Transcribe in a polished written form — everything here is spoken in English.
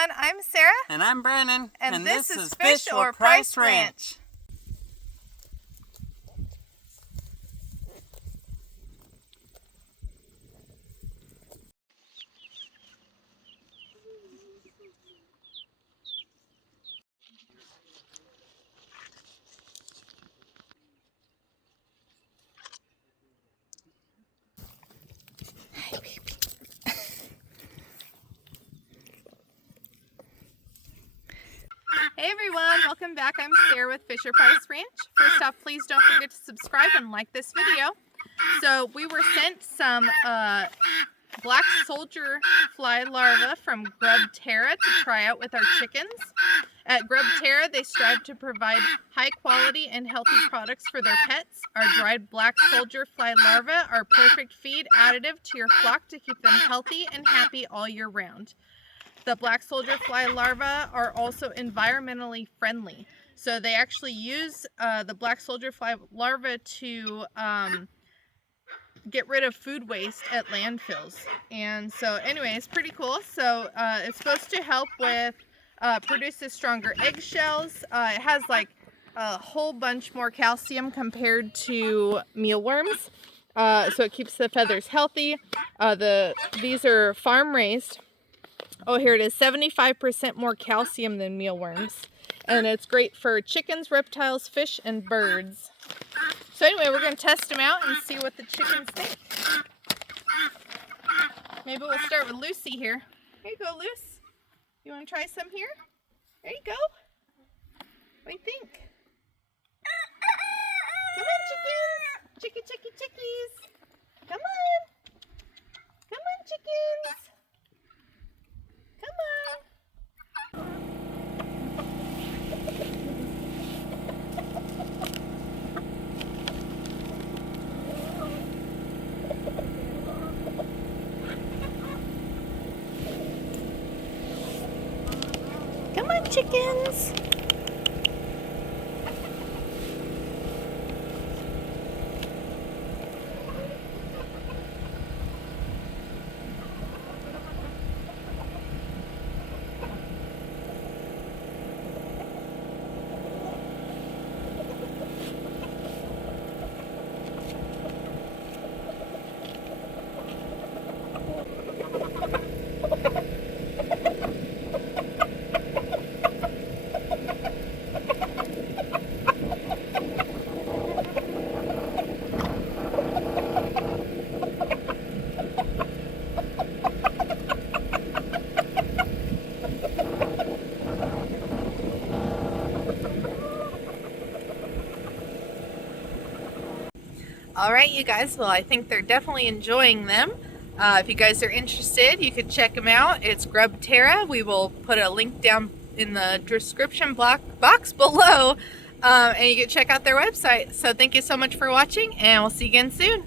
everyone, I'm Sarah. And I'm Brandon. And this is Fish or Price Ranch. Hi, baby. Hey everyone, welcome back. I'm Sarah with Fish or Price Ranch. First off, please don't forget to subscribe and like this video. So we were sent some black soldier fly larvae from GrubTerra to try out with our chickens. At GrubTerra, they strive to provide high quality and healthy products for their pets. Our dried black soldier fly larvae are perfect feed additive to your flock to keep them healthy and happy all year round. The black soldier fly larvae are also environmentally friendly. So they actually use the black soldier fly larvae to get rid of food waste at landfills. And so anyway, it's pretty cool. So it's supposed to help with produces stronger eggshells. It has like a whole bunch more calcium compared to mealworms. So it keeps the feathers healthy. These are farm raised. Oh, here it is, 75% more calcium than mealworms. And it's great for chickens, reptiles, fish, and birds. So anyway, we're going to test them out and see what the chickens think. Maybe we'll start with Lucy here. Here you go, Luce. You want to try some here? There you go. What do you think? Come on, chickens. Chicky, chickies. Come on. Come on, chickens. Come on. Come on, chickens. All right, you guys, well, I think they're definitely enjoying them. If you guys are interested, you could check them out. It's GrubTerra. We will put a link down in the description box below, and you can check out their website. So thank you so much for watching, and we'll see you again soon.